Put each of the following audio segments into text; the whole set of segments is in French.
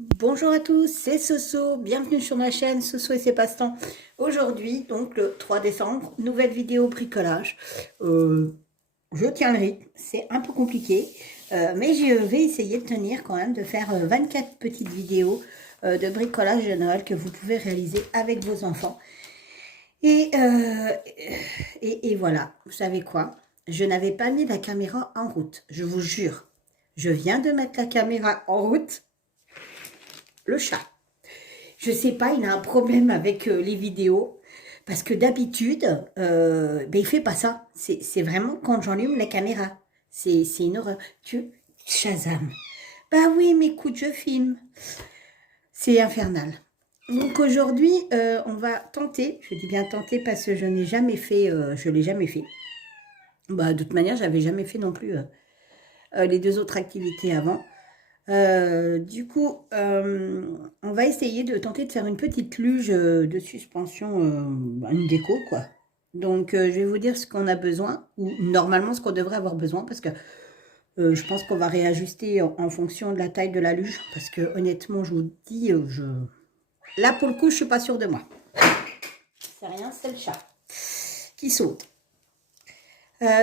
Bonjour à tous, c'est Soso, bienvenue sur ma chaîne Soso et ses passe-temps. Aujourd'hui, donc le 3 décembre, nouvelle vidéo bricolage. Je tiens le rythme, c'est un peu compliqué, mais je vais essayer de tenir quand même, de faire 24 petites vidéos de bricolage de Noël que vous pouvez réaliser avec vos enfants. Et, euh, et voilà, vous savez quoi? Je n'avais pas mis la caméra en route, je vous jure. Je viens de mettre la caméra en route, le chat. Je sais pas, il a un problème avec les vidéos. Parce que d'habitude, ben, il fait pas ça. C'est vraiment quand j'allume la caméra. C'est une horreur. Shazam. Bah oui, mais écoute, je filme. C'est infernal. Donc aujourd'hui, on va tenter. Je dis bien tenter parce que je n'ai jamais fait. Je l'ai jamais fait. Bah, de toute manière, j'avais jamais fait non plus les deux autres activités avant. Du coup, on va essayer de tenter de faire une petite luge de suspension, une déco, quoi. Donc, je vais vous dire ce qu'on a besoin, ou normalement ce qu'on devrait avoir besoin, parce que je pense qu'on va réajuster en fonction de la taille de la luge, parce que honnêtement, je vous dis, là pour le coup, je suis pas sûre de moi. C'est rien, c'est le chat qui saute.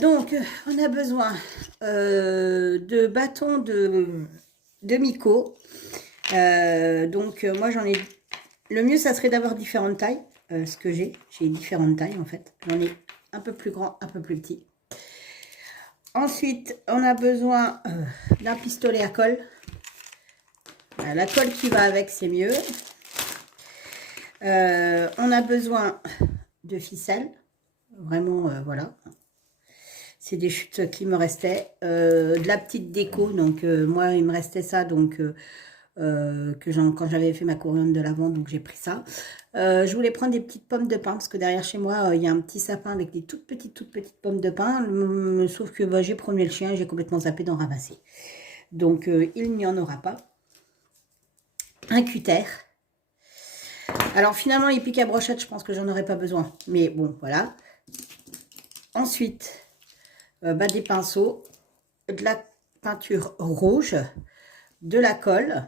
Donc, on a besoin de bâtons de Miko. Moi j'en ai. Le mieux ça serait d'avoir différentes tailles. Ce que j'ai différentes tailles en fait. J'en ai un peu plus grand, un peu plus petit. Ensuite, on a besoin d'un pistolet à colle. La colle qui va avec, c'est mieux. On a besoin de ficelles. Vraiment, voilà. C'est des chutes qui me restaient. De la petite déco. Donc, moi, il me restait ça. Donc, quand j'avais fait ma coriandre de l'avant, donc j'ai pris ça. Je voulais prendre des petites pommes de pin parce que derrière chez moi, il y a un petit sapin avec des toutes petites pommes de pin. Sauf que j'ai promené le chien et j'ai complètement zappé d'en ramasser. Donc, il n'y en aura pas. Un cutter. Alors, finalement, les pics à brochette, je pense que j'en aurais pas besoin. Mais bon, voilà. Ensuite, des pinceaux, de la peinture rouge, de la colle.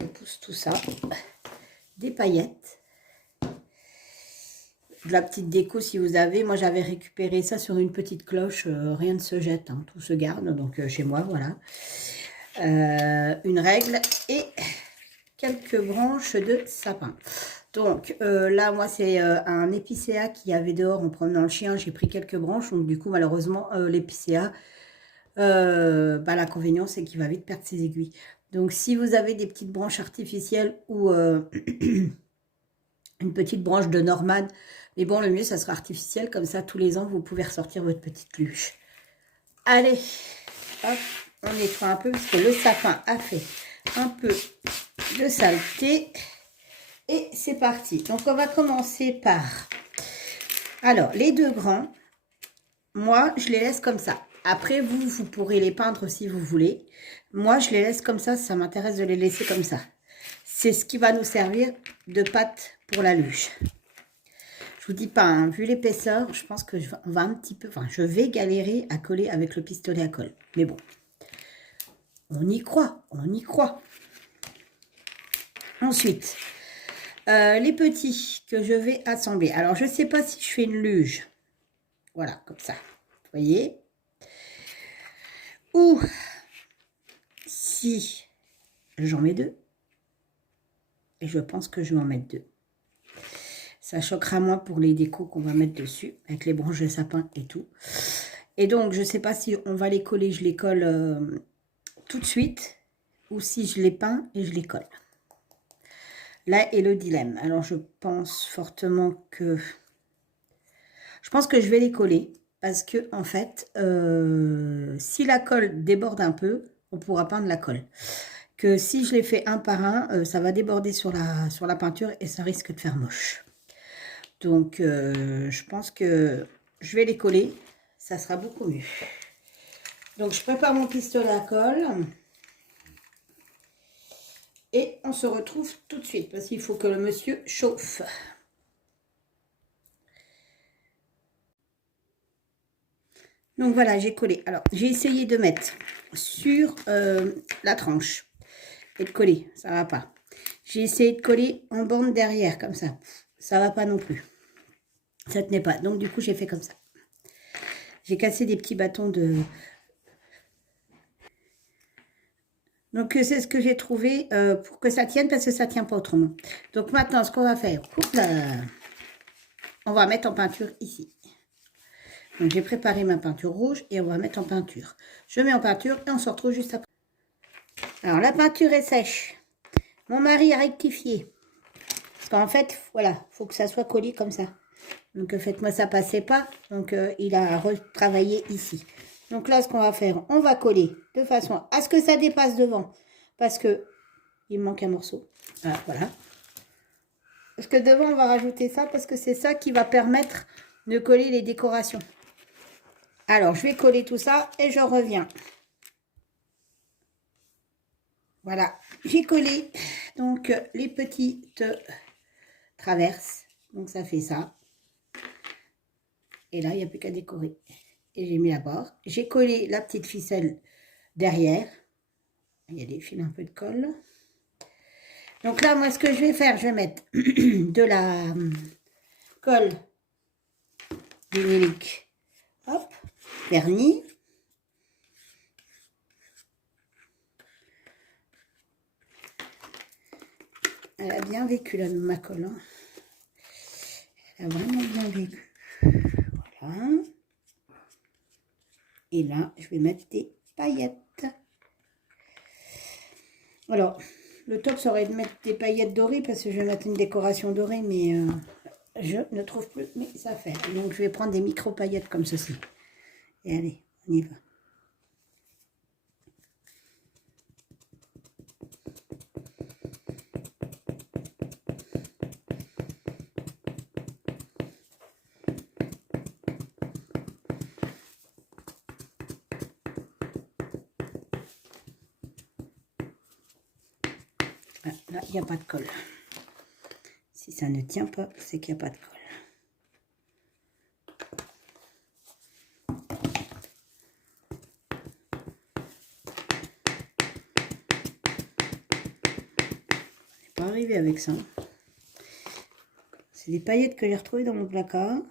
Je pousse tout ça. Des paillettes. De la petite déco si vous avez. Moi, j'avais récupéré ça sur une petite cloche. Rien ne se jette, hein, tout se garde. Donc, chez moi, voilà. Une règle et quelques branches de sapin. Donc, là, moi, c'est un épicéa qu'il y avait dehors en promenant le chien. J'ai pris quelques branches. Donc, du coup, malheureusement, l'épicéa, l'inconvénient, c'est qu'il va vite perdre ses aiguilles. Donc, si vous avez des petites branches artificielles ou une petite branche de Normande, mais bon, le mieux, ça sera artificiel. Comme ça, tous les ans, vous pouvez ressortir votre petite luche. Allez, hop, on nettoie un peu parce que le sapin a fait un peu de saleté. Et c'est parti. Donc, on va commencer par... Alors, les deux grands, moi, je les laisse comme ça. Après, vous pourrez les peindre si vous voulez. Moi, je les laisse comme ça m'intéresse de les laisser comme ça. C'est ce qui va nous servir de pâte pour la luche. Je vous dis pas, hein, vu l'épaisseur, je pense que je vais galérer à coller avec le pistolet à colle. Mais bon, on y croit, on y croit. Ensuite, les petits que je vais assembler. Alors, je ne sais pas si je fais une luge. Voilà, comme ça. Vous voyez? Ou si j'en mets deux. Et je pense que je vais en mettre deux. Ça choquera moins pour les décos qu'on va mettre dessus, avec les branches de sapin et tout. Et donc, je ne sais pas si on va les coller, je les colle tout de suite, ou si je les peins et je les colle. Là est le dilemme. Alors, je pense fortement que... Je pense que je vais les coller, parce que, en fait, si la colle déborde un peu, on pourra peindre la colle. Que si je les fais un par un, ça va déborder sur la peinture et ça risque de faire moche. Donc, je pense que je vais les coller. Ça sera beaucoup mieux. Donc, je prépare mon pistolet à colle. Et on se retrouve tout de suite parce qu'il faut que le monsieur chauffe. Donc voilà, j'ai collé. Alors, j'ai essayé de mettre sur la tranche et de coller. Ça va pas. J'ai essayé de coller en bande derrière, comme ça. Ça va pas non plus. Ça tenait pas. Donc, du coup, j'ai fait comme ça. J'ai cassé des petits bâtons de... Donc, c'est ce que j'ai trouvé pour que ça tienne, parce que ça tient pas autrement. Donc, maintenant, ce qu'on va faire, on va mettre en peinture ici. Donc, j'ai préparé ma peinture rouge et on va mettre en peinture. Je mets en peinture et on se retrouve juste après. Alors, la peinture est sèche. Mon mari a rectifié. Parce qu'en fait, voilà, il faut que ça soit collé comme ça. Donc, faites-moi, ça passait pas. Donc, il a retravaillé ici. Donc là, ce qu'on va faire, on va coller de façon à ce que ça dépasse devant. Parce que il me manque un morceau. Voilà. Parce que devant, on va rajouter ça parce que c'est ça qui va permettre de coller les décorations. Alors, je vais coller tout ça et je reviens. Voilà, j'ai collé donc les petites traverses. Donc, ça fait ça. Et là, il n'y a plus qu'à décorer. Et j'ai mis la barre. J'ai collé la petite ficelle derrière. Il y a des fils un peu de colle. Donc là, moi, ce que je vais faire, je vais mettre de la colle vinylique. Hop, vernis. Elle a bien vécu, là, ma colle. Hein. Elle a vraiment bien vécu. Voilà. Et là, je vais mettre des paillettes. Alors, le top serait de mettre des paillettes dorées parce que je vais mettre une décoration dorée, mais je ne trouve plus mes affaires. Donc, je vais prendre des micro paillettes comme ceci. Et allez, on y va. Là, il n'y a pas de colle. Si ça ne tient pas, c'est qu'il n'y a pas de colle. On n'est pas arrivé avec ça. C'est des paillettes que j'ai retrouvées dans mon placard.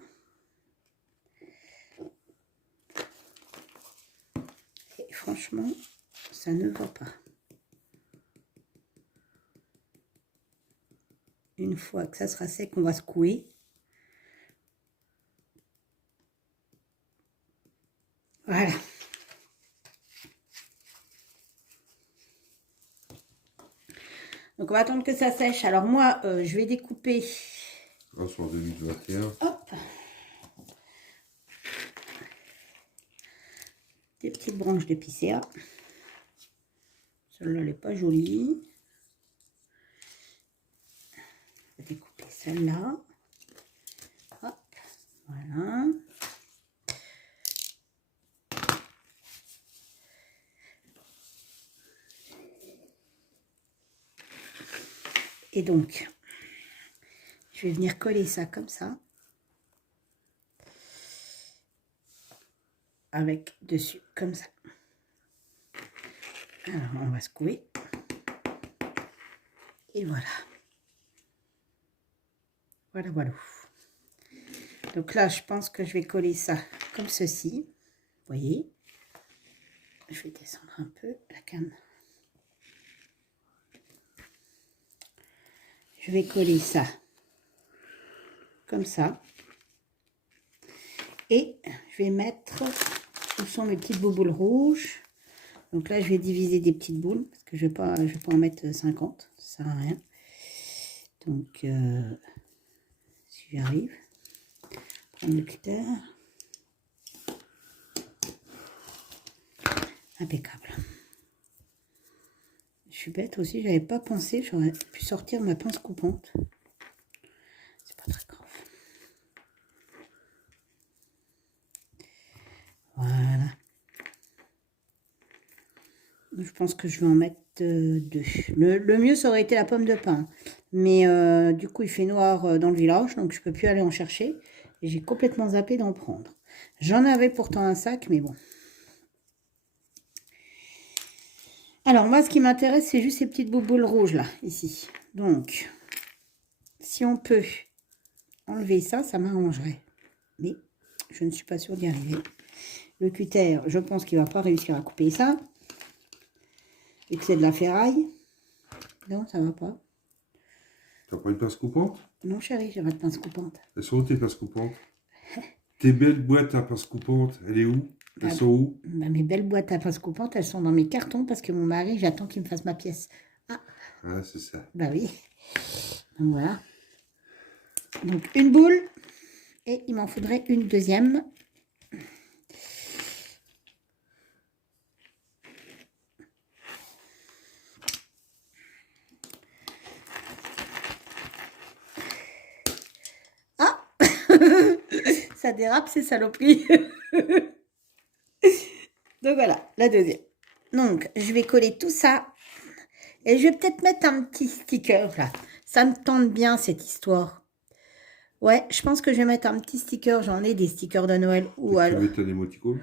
Et franchement, ça ne va pas. Une fois que ça sera sec, on va secouer. Voilà. Donc, on va attendre que ça sèche. Alors, moi, je vais découper. Ah, sur 2021. Hop. Des petites branches d'épicéa. Celle-là, elle n'est pas jolie. Je vais découper celle-là. Hop. Voilà. Et donc, je vais venir coller ça comme ça. Avec dessus, comme ça. Alors, on va secouer. Et voilà. Voilà, voilà. Donc là, je pense que je vais coller ça comme ceci. Vous voyez? Je vais descendre un peu la canne. Je vais coller ça comme ça. Et je vais mettre, où sont mes petites bouboules rouges. Donc là, je vais diviser des petites boules, parce que je ne vais pas en mettre 50, ça sert à rien. Donc, si j'y arrive, prendre le cutter. Impeccable. Je suis bête aussi, j'avais pas pensé, j'aurais pu sortir ma pince coupante. C'est pas très grave. Voilà. Je pense que je vais en mettre deux. Le mieux, ça aurait été la pomme de pin. Mais du coup, il fait noir dans le village, donc je peux plus aller en chercher. Et j'ai complètement zappé d'en prendre. J'en avais pourtant un sac, mais bon. Alors, moi, ce qui m'intéresse, c'est juste ces petites bouboules rouges, là, ici. Donc, si on peut enlever ça, ça m'arrangerait. Mais je ne suis pas sûre d'y arriver. Le cutter, je pense qu'il ne va pas réussir à couper ça. Et que c'est de la ferraille. Non, ça ne va pas. T'as pas une pince coupante? Non, chérie, j'ai pas de pince coupante. Elles sont où tes pinces coupantes? Tes belles boîtes à pince coupante, elle est où? Elles sont où? Bah, mes belles boîtes à pince coupante, elles sont dans mes cartons parce que mon mari, j'attends qu'il me fasse ma pièce. Ah, Ah, c'est ça. bah oui. Donc voilà. Donc une boule. Et il m'en faudrait une deuxième. Ah ça dérape ces saloperies. Donc voilà, la deuxième. Donc je vais coller tout ça. Et je vais peut-être mettre un petit sticker là. Ça me tente bien cette histoire. Ouais, je pense que je vais mettre un petit sticker. J'en ai des stickers de Noël. Ou alors, tu mets ton émoticône?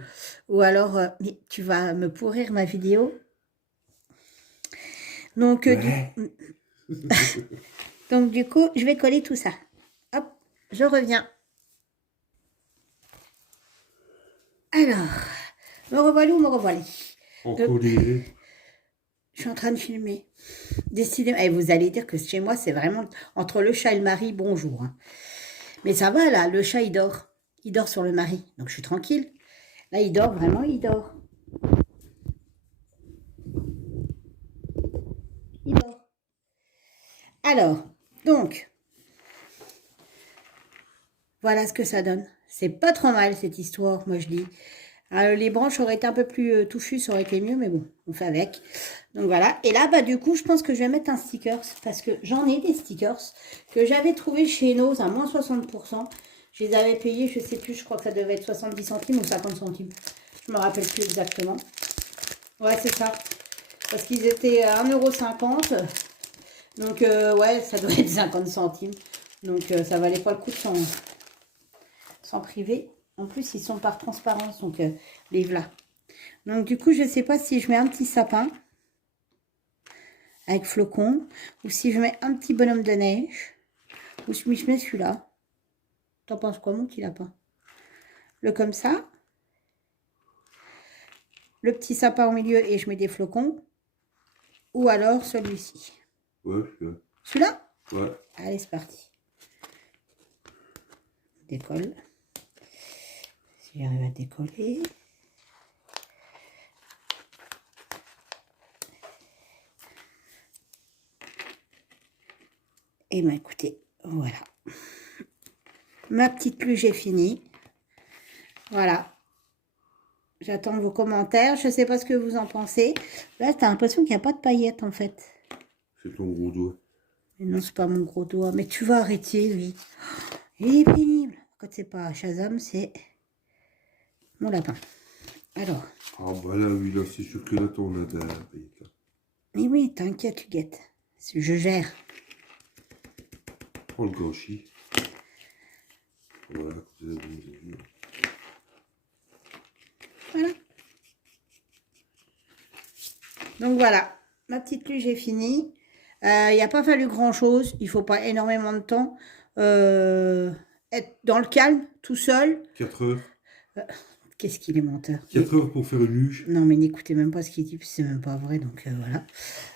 ou alors mais tu vas me pourrir ma vidéo. Donc, Ouais. donc du coup, je vais coller tout ça. Hop, je reviens. Alors, me revoilà ou me revoilà. Encollé. Je suis en train de filmer. Décidément, et vous allez dire que chez moi, c'est vraiment entre le chat et le mari, bonjour. Hein. Mais ça va là, le chat il dort. Il dort sur le mari, donc je suis tranquille. Là, il dort, vraiment, il dort. Il dort. Alors, donc, voilà ce que ça donne. C'est pas trop mal cette histoire, moi je dis. Les branches auraient été un peu plus touffues, ça aurait été mieux, mais bon, on fait avec. Donc voilà. Et là, bah du coup, je pense que je vais mettre un sticker, parce que j'en ai des stickers que j'avais trouvé chez Noz à moins 60%. Je les avais payés, je sais plus, je crois que ça devait être 70 centimes ou 50 centimes. Je me rappelle plus exactement. Ouais, c'est ça. Parce qu'ils étaient à 1,50 €. Donc, ouais, ça doit être 50 centimes. Donc, ça valait pas le coup de s'en priver. En plus, ils sont par transparence, donc les voilà. Donc, du coup, je ne sais pas si je mets un petit sapin avec flocon ou si je mets un petit bonhomme de neige ou si je mets celui-là. T'en penses quoi, mon petit lapin? Le comme ça. Le petit sapin au milieu et je mets des flocons. Ou alors celui-ci. Ouais, celui-là. Celui-là? Ouais. Allez, c'est parti. Décolle. Si j'arrive à décoller. Et bien, écoutez, voilà. Ma petite luge est finie. Voilà. J'attends vos commentaires. Je ne sais pas ce que vous en pensez. Là, tu as l'impression qu'il n'y a pas de paillettes, en fait. C'est ton gros doigt. Mais non, c'est pas mon gros doigt. Mais tu vas arrêter, oui. Il est pénible. Quand c'est pas Shazam, c'est mon lapin. Alors. Ah bah là, oui, là, c'est sûr que là, on a de la paillette, là. Mais oui, t'inquiète, tu guettes. Je gère. Prends le gâchis. Voilà, vous avez vu. Voilà. Donc voilà, ma petite luge est finie. Il n'y a pas fallu grand-chose. Il ne faut pas énormément de temps. Être dans le calme, tout seul. 4 heures. Qu'est-ce qu'il est menteur. 4 heures pour faire une luge. Non, mais n'écoutez même pas ce qu'il dit, c'est même pas vrai. Donc voilà.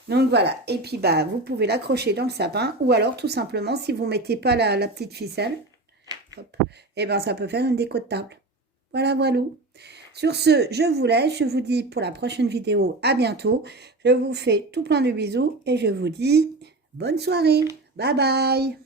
Donc voilà. Et puis bah, vous pouvez l'accrocher dans le sapin. Ou alors tout simplement, si vous ne mettez pas la petite ficelle, hop, et ben ça peut faire une déco de table. Voilà, voilà. Sur ce, je vous laisse. Je vous dis pour la prochaine vidéo, à bientôt. Je vous fais tout plein de bisous et je vous dis bonne soirée. Bye bye.